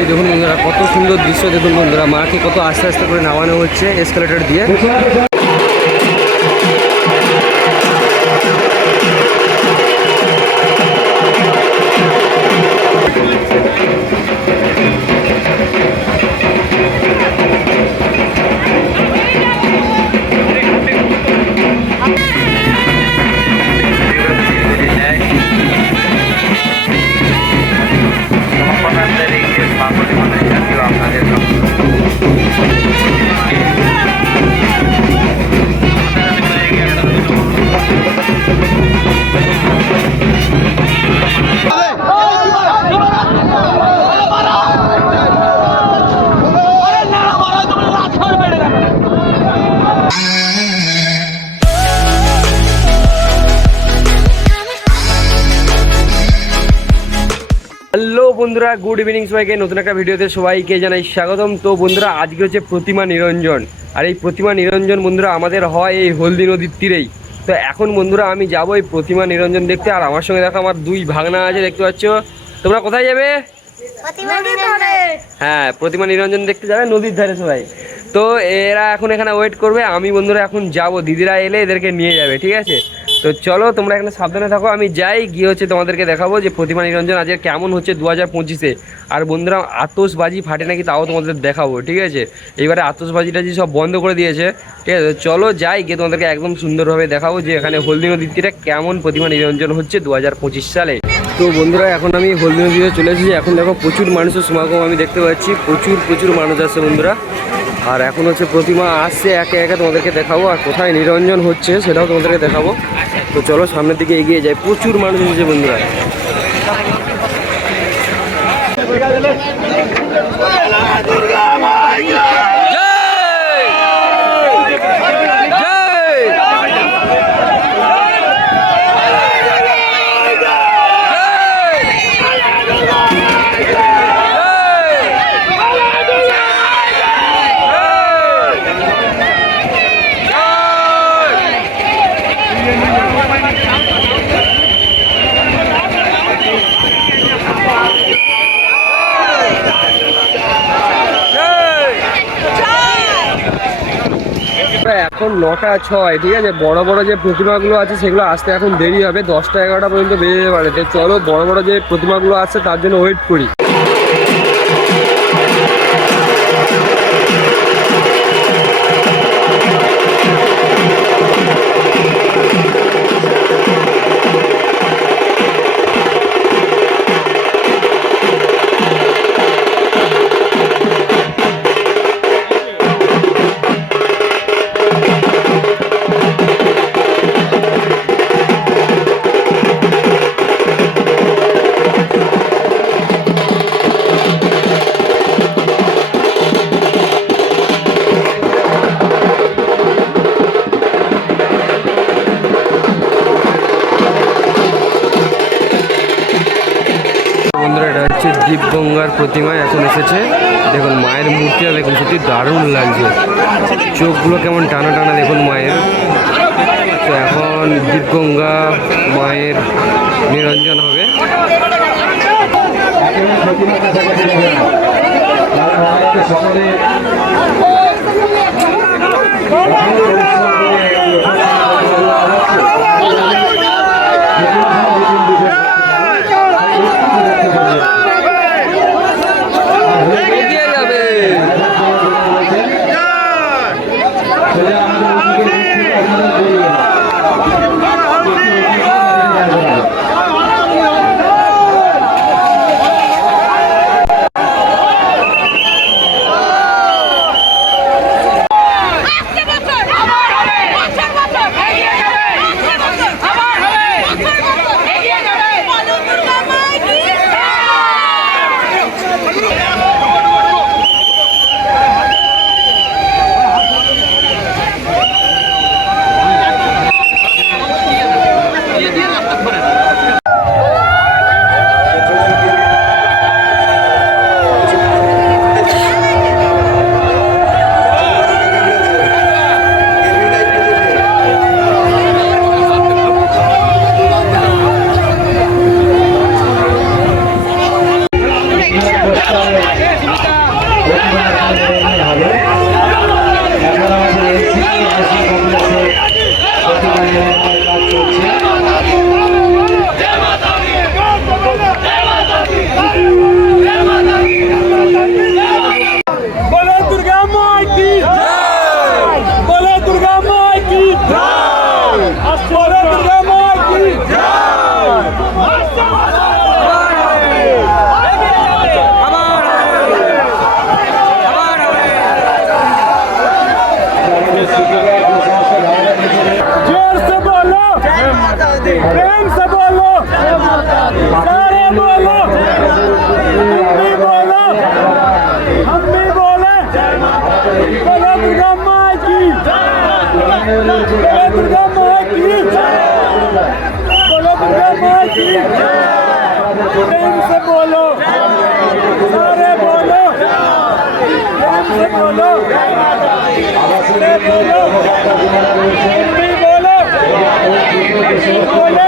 এই দেখুন বন্ধুরা কত সুন্দর দৃশ্য দেখুন বন্ধুরা। মাকে কত আস্তে আস্তে করে নামানো হচ্ছে এসকালেটার দিয়ে। গুড ইভিনিং সবাইকে। নতুন একটা ভিডিওতে সবাইকে জানাই স্বাগতম। তো বন্ধুরা আজকে হচ্ছে প্রতিমা নিরঞ্জন। আর এই প্রতিমা নিরঞ্জন বন্ধুরা আমাদের হয় এই হলদি নদীর তীরেই। তো এখন বন্ধুরা আমি যাব এই প্রতিমা নিরঞ্জন দেখতে। আর আমার সঙ্গে দেখো আমার দুই ভাগনা আছে দেখতে পাচ্ছ? তোমরা কোথায় যাবে? হ্যাঁ প্রতিমা নিরঞ্জন দেখতে যাবে নদীর ধারে সবাই। তো এরা এখন এখানে ওয়েট করবে। আমি বন্ধুরা এখন যাব। দিদিরা এলে এদেরকে নিয়ে যাবে ঠিক আছে? তো চলো, তোমরা এখানে সাবধানে থাকো। আমি যাই, গিয়ে হচ্ছে তোমাদেরকে দেখাবো যে প্রতিমা নিরঞ্জন আজকে কেমন হচ্ছে দু হাজার পঁচিশে। আর বন্ধুরা আতসবাজি ফাটে নাকি তাও তোমাদের দেখাবো, ঠিক আছে? এইবারে আতসবাজিটা টাজি সব বন্ধ করে দিয়েছে, ঠিক আছে? চলো যাই, গিয়ে তোমাদেরকে একদম সুন্দরভাবে দেখাবো যে এখানে হলদি তীরে কেমন প্রতিমা নিরঞ্জন হচ্ছে দু হাজার পঁচিশ সালে। তো বন্ধুরা, এখন আমি হলদি নদীতে চলে এসেছি। এখন দেখো প্রচুর মানুষের সমাগম আমি দেখতে পাচ্ছি। প্রচুর প্রচুর মানুষ আছে বন্ধুরা। আর এখন হচ্ছে প্রতিমা আসছে একে একে তোমাদেরকে দেখাবো, আর কোথায় নিরঞ্জন হচ্ছে সেটাও তোমাদেরকে দেখাবো। তো চলো সামনের দিকে এগিয়ে যায় প্রচুর মানুষ হচ্ছে বন্ধুরা। এখন নটা ছয়, ঠিক আছে? বড় বড় যে প্রতিমাগুলো আছে, সেগুলো আসতে এখন দেরি হবে। দশটা এগারোটা পর্যন্ত বেজে যেতে পারে। চলো বড় বড় যে প্রতিমাগুলো আছে তার জন্য ওয়েট করি। হচ্ছে দীপগঙ্গার প্রতিমা এখন এসেছে। দেখুন, মায়ের মূর্তিটা দেখুন, সত্যি দারুণ লাগছে। চোখগুলো কেমন টানা টানা, দেখুন মায়ের। তো এখন দীপগঙ্গা মায়ের নিরঞ্জন হবে। এগিয়ে बोलो सारे बोलो प्रेम से बोलो सारे बोलो हम भी बोलो बोले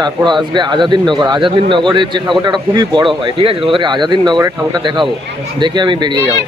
তারপর আসবে আজাদিন নগর আজাদিন নগরের যে ঠাকুরটা খুবই বড় হয়, ঠিক আছে? তোমাদেরকে আজাদিন নগরের ঠাকুরটা দেখাবো। দেখে আমি বেরিয়ে যাব।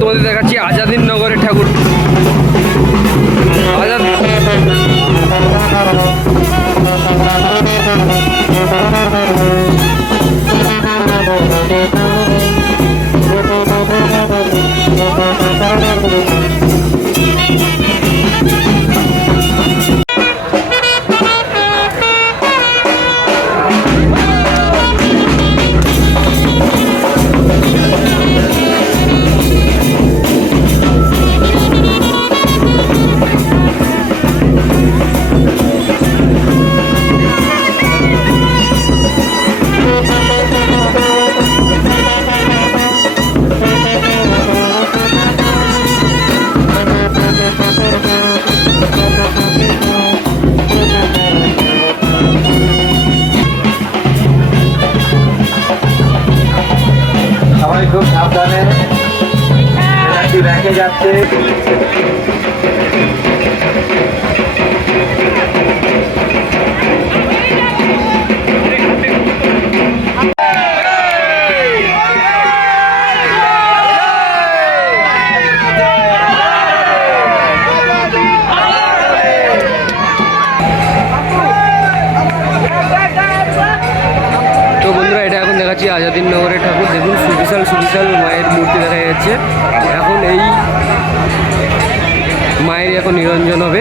তোমাদের দেখাচ্ছি আজাদিন নগরের ঠাকুর। আজাদ যাচ্ছে। মায়ের মূর্তি দেখা যাচ্ছে। এখন এই মায়ের এখন নিরঞ্জন হবে।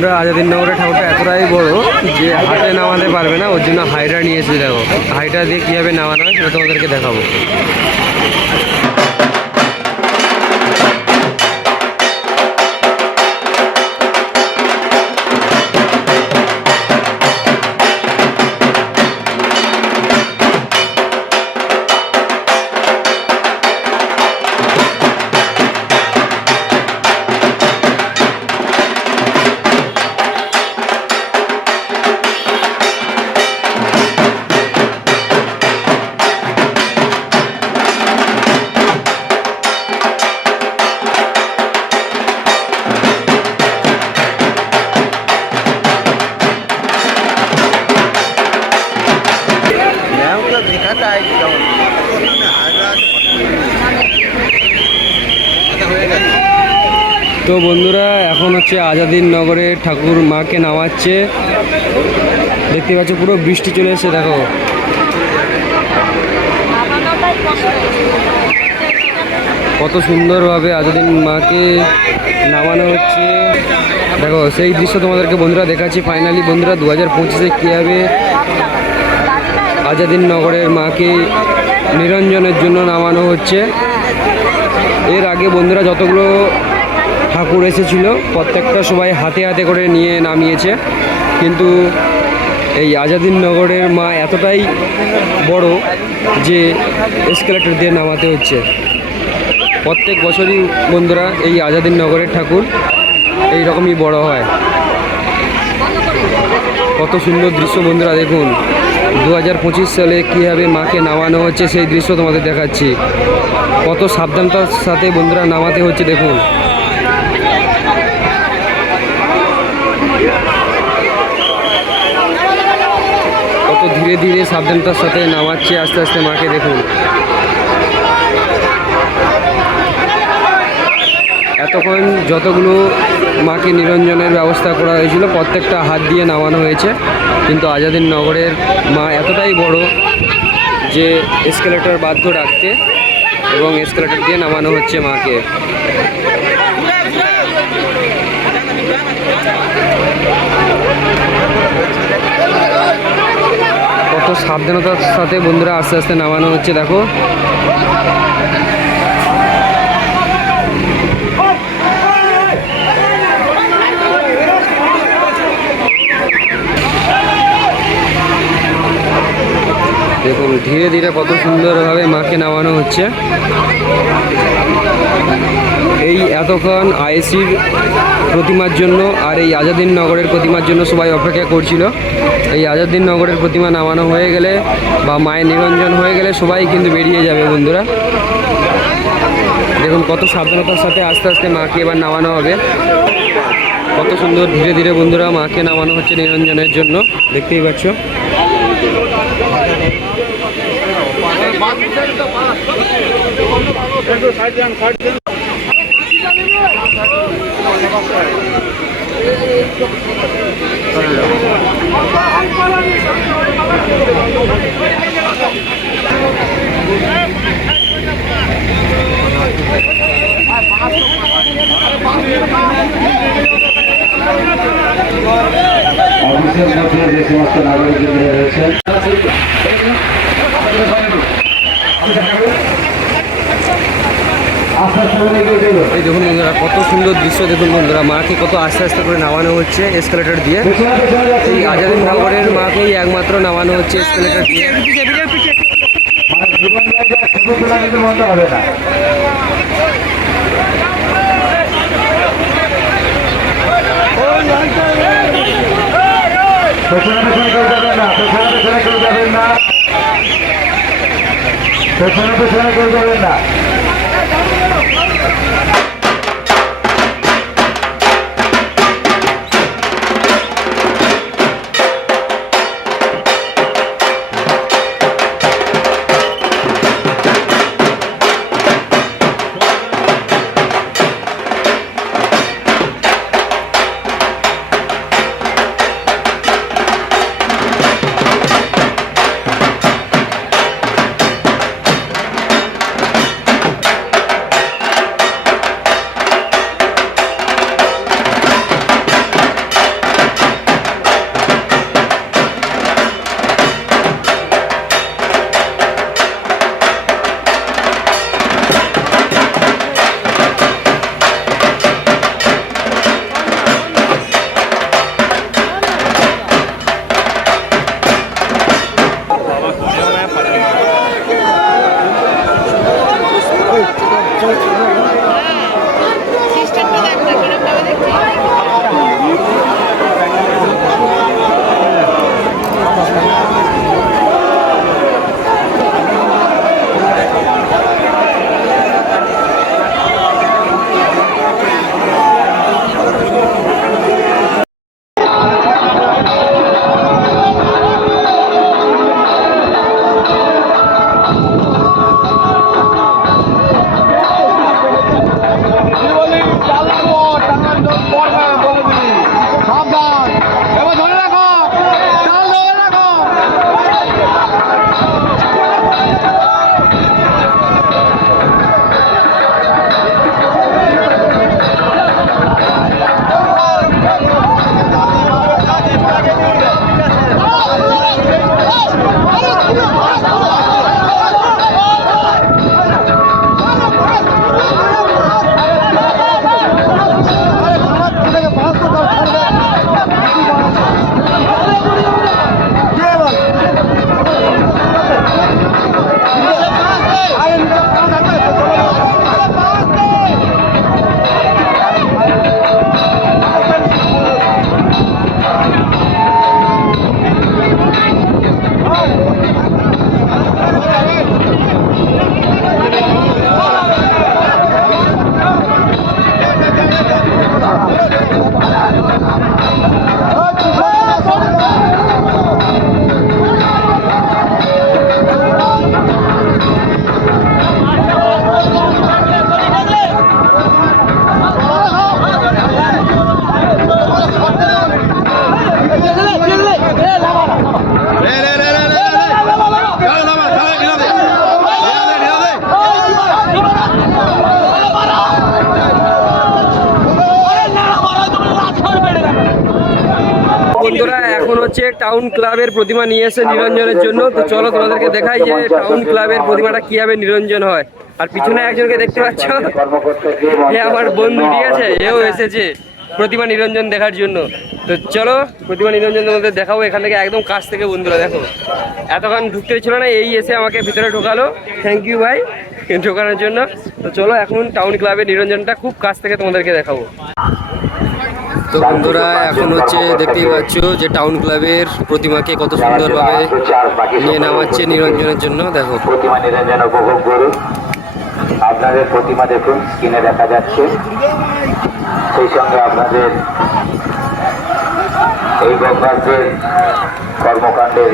বন্ধুরা আজাদিন নগরের ঠাকুরটা এতটাই বড় যে হাতে নামাতে পারবে না, ওর জন্য হাইটা নিয়েছি দেখো। হাইটা দিয়ে কীভাবে নামানো হয় সেটা তোমাদেরকে দেখাবো। ঠাকুর মাকে নামাচ্ছে। দেখতে পাচ্ছ পুরো বৃষ্টি চলে এসে দেখো। কত সুন্দরভাবে আজাদিন মাকে নামানো হচ্ছে। দেখো, সেই দৃশ্য তোমাদেরকে বন্ধুরা দেখাচ্ছি। ফাইনালি বন্ধুরা দু হাজার পঁচিশে কীভাবে আজাদিন নগরের মাকে নিরঞ্জনের জন্য নামানো হচ্ছে। এর আগে বন্ধুরা যতগুলো ঠাকুর এসেছিল। প্রত্যেকটা সবাই হাতে হাতে করে নিয়ে নামিয়েছে। কিন্তু এই আজাদিন নগরের মা এতটাই বড় যে এসকেলেটর দিয়ে নামাতে হচ্ছে। প্রত্যেক বছরই বন্ধুরা এই আজাদিন নগরের ঠাকুর এই রকমই বড় হয়। কত সুন্দর দৃশ্য বন্ধুরা, দেখুন। দু হাজার পঁচিশ সালে কীভাবে মাকে নামানো হচ্ছে সেই দৃশ্য তোমাদের দেখাচ্ছি। কত সাবধানতার সাথে বন্ধুরা নামাতে হচ্ছে, দেখুন কত ধীরে ধীরে সাবধানতার সাথে নামাচ্ছে, আস্তে আস্তে মাকে দেখুন। এতক্ষণ যতগুলো মাকে নিরঞ্জনের ব্যবস্থা করা হয়েছিল, প্রত্যেকটা হাত দিয়ে নামানো হয়েছে। কিন্তু আজাদিন নগরের মা এতটাই বড় যে এসকেলেটর বাধ্য রাখতে এবং এসকেলেটর দিয়ে নামানো হচ্ছে মাকে। কত সাবধানতার সাথে বন্ধুরা আস্তে আস্তে নামানো হচ্ছে, দেখো। দেখুন, ধীরে ধীরে কত সুন্দরভাবে মাকে নামানো হচ্ছে। এই এতক্ষণ আইএসির প্রতিমার জন্য আর এই আজাদিন নগরের প্রতিমার জন্য সবাই অপেক্ষা করছিল। এই আজাদিন নগরের প্রতিমা নামানো হয়ে গেলে বা মায়ের নিরঞ্জন হয়ে গেলে সবাই কিন্তু বেরিয়ে যাবে বন্ধুরা। দেখুন কত সাবধানতার সাথে আস্তে আস্তে মাকে এবার নামানো হবে। কত সুন্দর ধীরে ধীরে বন্ধুরা মাকে নামানো হচ্ছে নিরঞ্জনের জন্য। দেখতেই পাচ্ছ। অফিসের মধ্যে যে সমস্ত নাগরিকদের রয়েছেন আস্তে আস্তে করে এগিয়ে চলুন। এই দেখুন বন্ধুরা, কত সুন্দর দৃশ্য দেখুন বন্ধুরা। মাকে কত আস্তে আস্তে করে নামানো হচ্ছে এসকেলেটর দিয়ে। এই আজাদিন নগরের মাকেই একমাত্র নামানো হচ্ছে এসকেলেটর দিয়ে। পেছনে পেছনে কেউ যাবেন না পেছনে পেছনে কেউ যাবেন না। Come on. হচ্ছে টাউন ক্লাবের প্রতিমা নিয়ে এসে নিরঞ্জনের জন্য। তো চলো তোমাদেরকে দেখাই যে টাউন ক্লাবের প্রতিমাটা কীভাবে নিরঞ্জন হয়। আর পিছনে একজনকে দেখতে পাচ্ছ? এ আমার বন্ধু ঠিক আছে, এও এসেছে প্রতিমা নিরঞ্জন দেখার জন্য। তো চলো প্রতিমা নিরঞ্জন তোমাদের দেখাবো, এখান থেকে একদম কাছ থেকে বন্ধুরা, দেখো। এতক্ষণ ঢুকতে ছিল না, এই এসে আমাকে ভিতরে ঢোকালো। থ্যাংক ইউ ভাই, ঢোকানোর জন্য। তো চলো এখন টাউন ক্লাবের নিরঞ্জনটা খুব কাছ থেকে তোমাদেরকে দেখাবো। তো বন্ধুরা, এখন হচ্ছে দেখতেই পাচ্ছ যে টাউন ক্লাবের প্রতিমাকে কত সুন্দরভাবে নিয়ে নামাচ্ছে নিরঞ্জনের জন্য, দেখো। প্রতিমা নিরঞ্জন উপভোগ করুন। আপনাদের প্রতিমা দেখুন, স্ক্রিনে দেখা যাচ্ছে। সেই সঙ্গে আপনাদের এই গঙ্গার্যের কর্মকাণ্ডের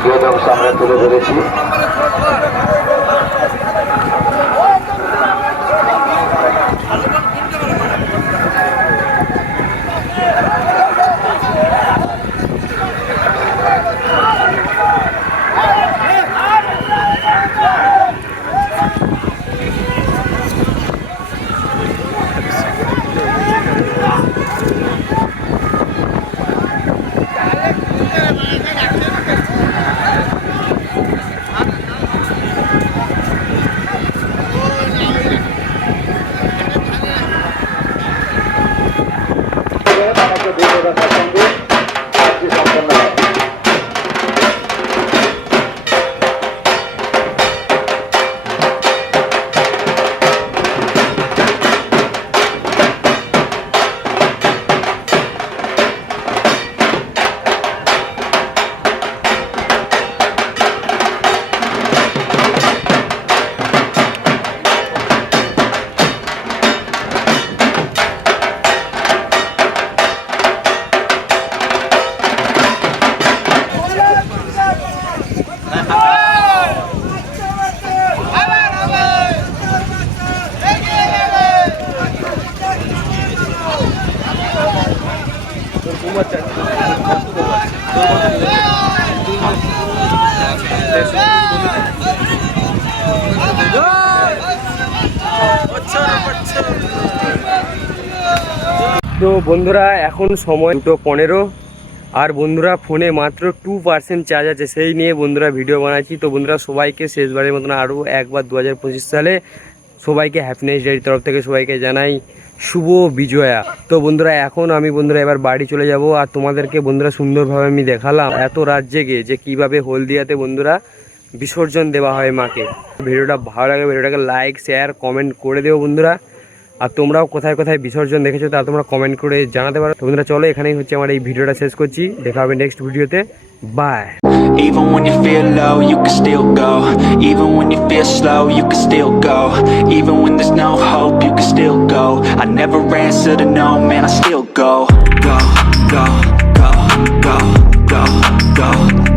কিয়দংশ আমরা তুলে ধরেছি। বন্ধুরা, এখন সময় দুটো পনেরো, আর বন্ধুরা ফোনে মাত্র টু পার্সেন্ট চার্জ আছে, সেই নিয়ে বন্ধুরা ভিডিও বানাচ্ছি। তো বন্ধুরা, সবাইকে শেষবারের মতন আরও একবার দু হাজার পঁচিশ সালে সবাইকে হ্যাপিনেস ডের তরফ থেকে সবাইকে জানাই শুভ বিজয়া। তো বন্ধুরা, এখন আমি বন্ধুরা এবার বাড়ি চলে যাব, আর তোমাদেরকে বন্ধুরা সুন্দরভাবে আমি দেখালাম এত রাত জেগে যে কীভাবে হলদিয়াতে বন্ধুরা বিসর্জন দেওয়া হয় মাকে। ভিডিওটা ভালো লাগে, ভিডিওটাকে লাইক শেয়ার কমেন্ট করে দেবো বন্ধুরা। আর তোমরাও কোথায় কোথায় বিসর্জন দেখেছ তা তোমরা কমেন্ট করে জানাতে পারো তো বন্ধুরা চলো এখানেই হচ্ছে আমার এই ভিডিওটা শেষ করছি দেখা হবে নেক্সট ভিডিওতে bye Even when you feel low, you can still go Even when you feel slow, you can still go Even when there's no hope, you can still go I never answer to no, man, I still go Go, go, go, go, go, go